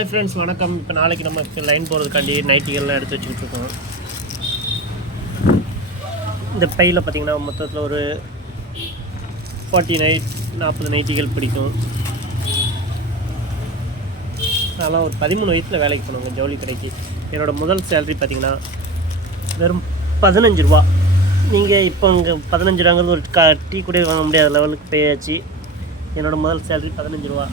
Hi friends வணக்கம். இப்போ நாளைக்கு நமக்கு லைன் போகிறதுக்காண்டி நைட்டிகள்லாம் எடுத்து வச்சுக்கிட்டு இருக்கோம் இந்த பையில் பார்த்தீங்கன்னா மொத்தத்தில் ஒரு ஃபார்ட்டி நைட் நாற்பது நைட்டிகள் பிடிக்கும். அதெல்லாம் ஒரு பதிமூணு வயசில் வேலைக்கு போனவங்க ஜவுளி கடைக்கு. என்னோடய முதல் சேலரி பார்த்திங்கன்னா வெறும் பதினஞ்சு ரூபா. நீங்கள் இப்போ இங்கே பதினஞ்சு ரூபாங்கிறது ஒரு கா டீ கூட வாங்க முடியாத லெவலுக்கு பேயாச்சு. என்னோடய முதல் சேலரி பதினஞ்சு ரூபா.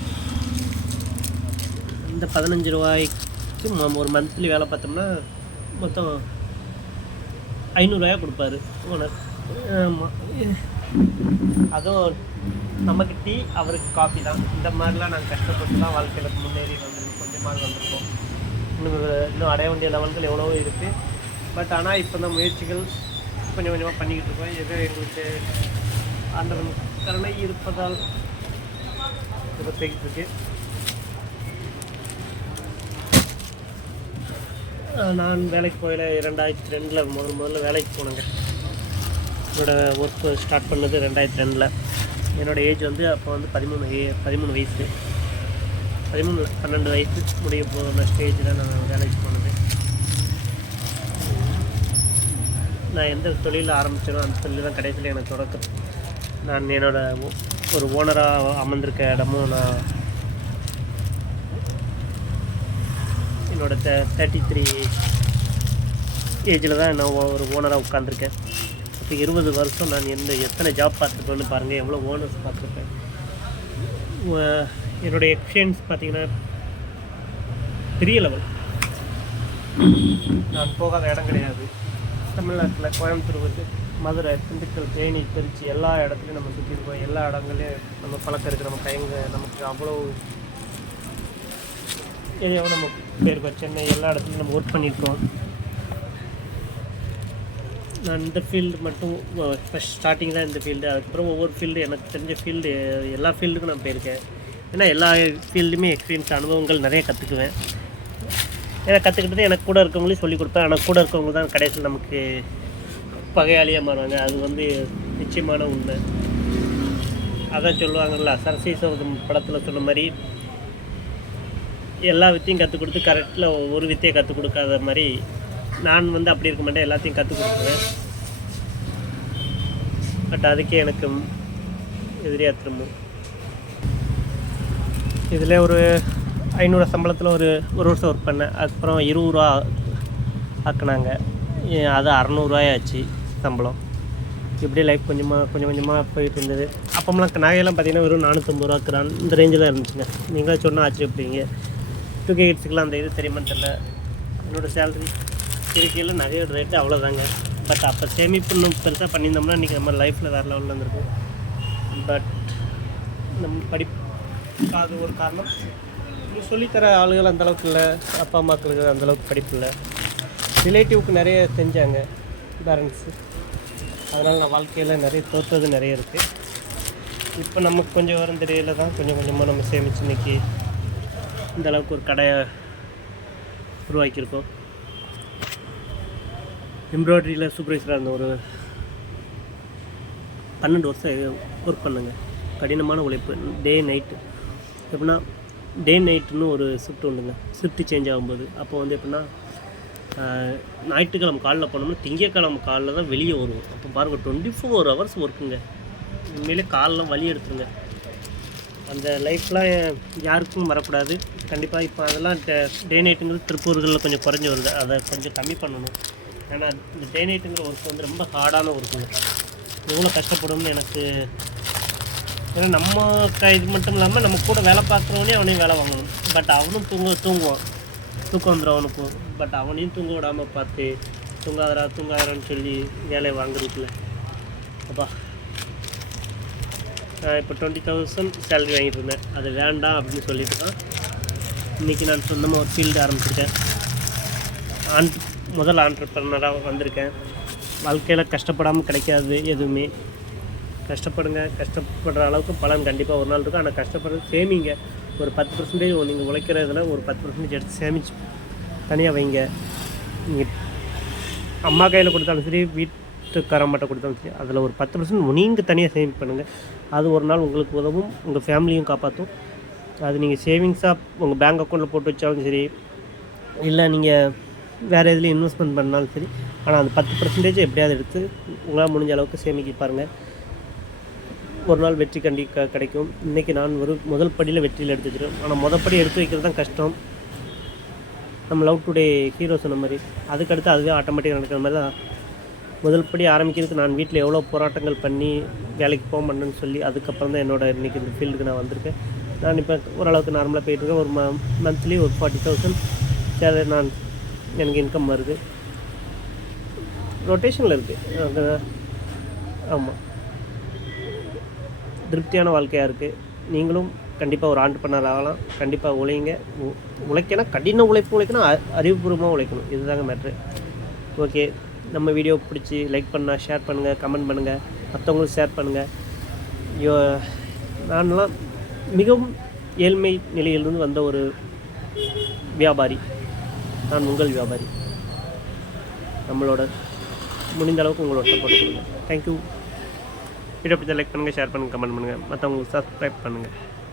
இந்த பதினஞ்சு ரூபாய்க்கு ஒரு மந்த்லி வேலை பார்த்தோம்னா மொத்தம் ஐநூறுரூவாயா கொடுப்பாரு. ஓனர். அதுவும் நமக்கு டீ அவருக்கு காஃபி தான். இந்த மாதிரிலாம் நாங்கள் கஷ்டப்பட்டு தான் வாழ்க்கையில் முன்னேறி வந்திருக்கோம். கொஞ்சமாக வந்திருக்கோம். இன்னும் இன்னும் அடைய வேண்டிய லெவல்கள் எவ்வளவோ இருக்குது பட் ஆனால் இப்போ இந்த முயற்சிகள் கொஞ்சம் கொஞ்சமாக பண்ணிக்கிட்டு இருக்கோம். எதோ எங்களுக்கு ஆண்டவன் கருணை இருப்பதால் இது இருக்கு. நான் வேலைக்கு போயில இரண்டாயிரத்தி ரெண்டில் முதல் முதல்ல வேலைக்கு போனேங்க. என்னோடய ஒர்க் ஸ்டார்ட் பண்ணது ரெண்டாயிரத்தி ரெண்டில். என்னோட ஏஜ் வந்து அப்போ வந்து பதிமூணு ஏ பதிமூணு வயசு. பதிமூணு பன்னெண்டு வயசு முடிய போன ஸ்டேஜில் நான் வேலைக்கு போனது நான் எந்த தொழிலில் ஆரம்பித்தேனோ அந்த தொழில் தான் கடைசியில் எனக்கு தொடக்கம். நான் என்னோடய ஒரு ஓனராக அமர்ந்திருக்க இடமும் நான் என்னோட த தேர்ட்டி த்ரீ ஏஜில் தான் நான் ஒரு ஓனராக உட்காந்துருக்கேன் இப்போ இருபது வருஷம் நான் எந்த எத்தனை ஜாப் பார்த்துருப்பேன்னு பாருங்கள் எவ்வளோ ஓனர்ஸ் பார்த்துருப்பேன். என்னுடைய எக்ஸ்பீரியன்ஸ் பார்த்தீங்கன்னா பெரிய லெவல் நான் போகாத இடம் கிடையாது. தமிழ்நாட்டில் கோயம்புத்தூர் வந்து மதுரை திண்டுக்கல் தேனி திருச்சி எல்லா இடத்துலையும் நம்ம சுற்றி இருக்கோம் எல்லா இடங்கள்லையும் நம்ம பழக்கம் இருக்குது நம்ம கைங்க நமக்கு அவ்வளோ ஏரியாவும் நம்ம போயிருக்கோம் சென்னை எல்லா இடத்துலையும் நம்ம ஒர்க் பண்ணியிருக்கோம். நான் இந்த ஃபீல்டு மட்டும் ஃபஸ்ட் ஸ்டார்டிங் தான் இந்த ஃபீல்டு அதுக்கப்புறம் ஒவ்வொரு ஃபீல்டு எனக்கு தெரிஞ்ச ஃபீல்டு எல்லா ஃபீல்டுக்கும் நான் போயிருக்கேன். ஏன்னா எல்லா ஃபீல்டுமே எக்ஸ்பீரியன்ஸ் அனுபவங்கள் நிறைய கற்றுக்குவேன் ஏன்னா கற்றுக்கிட்டது எனக்கு கூட இருக்கவங்களையும் சொல்லிக் கொடுப்பேன். ஆனால் கூட இருக்கவங்க தான் கடைசியில் நமக்கு பகையாளியாக மாறுவாங்க. அது வந்து நிச்சயமான உண்மை. அதான் சொல்லுவாங்கல்ல சரசீசம் படத்தில் சொன்ன மாதிரி எல்லா வித்தையும் கற்றுக் கொடுத்து கரெக்டில் ஒரு வித்தையை கற்றுக் கொடுக்காத மாதிரி நான் வந்து அப்படி இருக்க மாட்டேன் எல்லாத்தையும் கற்றுக் கொடுக்குவேன் பட் அதுக்கே எனக்கு எதிரியாக திரும்பும். இதில் ஒரு ஐநூறு சம்பளத்தில் ஒரு ஒரு வருஷம் ஒர்க் பண்ணேன். அதுக்கப்புறம் இருபது ரூபா ஆக்குனாங்க. அது அறநூறுவாயாச்சு சம்பளம். இப்படியே லைஃப் கொஞ்சமாக கொஞ்சம் கொஞ்சமாக போயிட்டு இருந்தது. அப்போம்லாம் நகையெல்லாம் பார்த்தீங்கன்னா வெறும் நானூற்றம்பது ரூபா கிரான் இந்த ரேஞ்சில் தான் இருந்துச்சுங்க. நீங்களே சொன்னால் ஆச்சரியப்படுவீங்க. டூ கே கிட்ஸுக்கெலாம் அந்த இது தெரியுமான்னு தெரியல. என்னோடய சேலரி இருக்கையில் நகையோட ரேட்டு அவ்வளோதாங்க பட் அப்போ சேமிப்பு இன்னும் பெருசாக பண்ணியிருந்தோம்னா இன்றைக்கி நம்ம லைஃப்பில் வேறு லெவலில் இருந்திருக்கும் பட் நம்ம படிக்காத ஒரு காரணம். சொல்லித்தர ஆளுகள் அந்த அளவுக்கு இல்லை அப்பா அம்மாக்களுக்கு அந்தளவுக்கு படிப்பு இல்லை. ரிலேட்டிவ்க்கு நிறைய செஞ்சாங்க பேரண்ட்ஸு அதனால் நான் வாழ்க்கையில் நிறைய தோற்றது நிறைய இருக்குது இப்போ நமக்கு கொஞ்சம் வரும் தெரியல தான் கொஞ்சம் கொஞ்சமாக நம்ம சேமித்து இன்னைக்கு இந்த அளவுக்கு ஒரு கடையை உருவாக்கியிருக்கோம். எம்ப்ராய்டரியில் சூப்பர்வைசராக இருந்த ஒரு பன்னெண்டு வருஷம் ஒர்க் பண்ணுங்க. கடினமான உழைப்பு. டே நைட்டு எப்படின்னா டே நைட்டுன்னு ஒரு ஷிஃப்ட் உண்டுங்க. ஷிஃப்ட் சேஞ்ச் ஆகும்போது. அப்போ வந்து எப்படின்னா ஞாயிற்றுக்கிழமை காலைல போனோம்னா திங்கக்கிழமை காலைல தான் வெளியே வருவோம். அப்போ பாருங்கள் டுவெண்ட்டி ஃபோர் ஹவர்ஸ் ஒர்க்குங்க உண்மையிலே காலெலாம் வலி எடுத்துருங்க. அந்த லைஃப்லாம் யாருக்கும் வரக்கூடாது. கண்டிப்பாக இப்போ அதெல்லாம் டே நைட்டுங்கிறது திருப்பூர்களில் கொஞ்சம் குறைஞ்சி வருது. அதை கொஞ்சம் கம்மி பண்ணணும். ஏன்னா இந்த டே நைட்டுங்கிற ஒர்க் வந்து ரொம்ப ஹார்டான ஒர்க்குங்க எவ்வளோ கஷ்டப்படும்னு எனக்கு ஏன்னா நம்ம க இது மட்டும் இல்லாமல் நம்ம கூட வேலை பார்க்குறவனே அவனையும் வேலை வாங்கணும். பட் அவனும் தூங்க தூங்குவான். தூக்கம் வந்துடும் அவனுக்கும் பட் அவனையும் தூங்க விடாமல் பார்த்து தூங்காதரா தூங்காதரான்னு சொல்லி வேலையை வாங்குறதுக்குள்ள. அப்பா. இப்போ டுவெண்ட்டி தௌசண்ட் சேலரி வாங்கிட்டு இருந்தேன் அது வேண்டாம் அப்படின்னு சொல்லிட்டு தான் இன்றைக்கி நான் சொந்தமாக ஒரு ஃபீல்டு ஆரம்பிச்சிருக்கேன். ஆன் முதல் ஆண்டர்பிரனராக வந்திருக்கேன். வாழ்க்கையில் கஷ்டப்படாமல் கிடைக்காது எதுவுமே. கஷ்டப்படுங்க கஷ்டப்படுற அளவுக்கு பலன் கண்டிப்பாக ஒரு நாள் இருக்கும். ஆனால் கஷ்டப்படுறது சேமிங்க. ஒரு பத்து பர்சன்டேஜ் நீங்கள் உழைக்கிறதுல ஒரு பத்து பர்சன்டேஜ் எடுத்து சேமிச்சு தனியாக வைங்க. நீங்கள் அம்மா கையில் கொடுத்தாலும் சரி வீட் வீட்டுக்காரம்மாட்ட கொடுத்தாலும் சரி அதில் ஒரு பத்து பர்சன்ட் நீங்கள் தனியாக சேவிங் பண்ணுங்கள் அது ஒரு நாள் உங்களுக்கு உதவும் உங்கள் ஃபேமிலியும் காப்பாற்றும் அது நீங்கள் சேவிங்ஸாக உங்கள் பேங்க் அக்கௌண்ட்டில் போட்டு வச்சாலும் சரி இல்லை நீங்கள் வேறு எதுலேயும் இன்வெஸ்ட்மெண்ட் பண்ணாலும் சரி ஆனால் அந்த பத்து பர்சன்டேஜ் எப்படியாவது எடுத்து உங்களால் முடிஞ்ச அளவுக்கு சேமிக்க பாருங்கள் ஒரு நாள் வெற்றி கண்டி க கிடைக்கும். இன்றைக்கி நான் ஒரு முதல் படியில் வெற்றியில் எடுத்து வச்சிருக்கேன். ஆனால் முதல் படி எடுத்து வைக்கிறது தான் கஷ்டம். நம்ம லவ் டுடே ஹீரோ சொன்ன மாதிரி அதுக்கடுத்து அதுவே ஆட்டோமேட்டிக்காக நடக்கிற மாதிரி தான் முதல் படி ஆரம்பிக்கிறதுக்கு நான் வீட்டில் எவ்வளோ போராட்டங்கள் பண்ணி வேலைக்கு போக மாட்டேன்னு சொல்லி அதுக்கப்புறம் தான் என்னோட இன்றைக்கி இந்த ஃபீல்டுக்கு நான் வந்திருக்கேன். நான் இப்போ ஓரளவுக்கு நார்மலாக போயிட்டுருக்கேன் ஒரு ம மந்த்லி ஒரு ஃபார்ட்டி தௌசண்ட் சேலரி நான் எனக்கு இன்கம் வருது. ரொட்டேஷனில் இருக்குது ஆமாம் திருப்தியான வாழ்க்கையாக இருக்குது நீங்களும் கண்டிப்பாக ஒரு ஆண்டர்பனர் ஆகலாம். கண்டிப்பாக உழைங்க. உ- உழைக்கனா கடின உழைப்பு உழைக்கணும். அறிவுபூர்வமாக உழைக்கணும். இதுதாங்க மேட்ரு ஓகே நம்ம வீடியோ பிடிச்சி லைக் பண்ணால் ஷேர் பண்ணுங்கள் கமெண்ட் பண்ணுங்கள் மற்றவங்களும் ஷேர் பண்ணுங்கள் யோ நான்லாம் மிகவும் ஏழ்மை நிலையிலிருந்து வந்த ஒரு வியாபாரி. நான் உங்கள் வியாபாரி. நம்மளோட முடிந்த அளவுக்கு உங்களோட சப்போர்ட் கொடுங்க. தேங்க்யூ வீடியோ பிடிச்சா லைக் பண்ணுங்கள் ஷேர் பண்ணுங்கள் கமெண்ட் பண்ணுங்கள் மற்றவங்களுக்கு சப்ஸ்கிரைப் பண்ணுங்கள்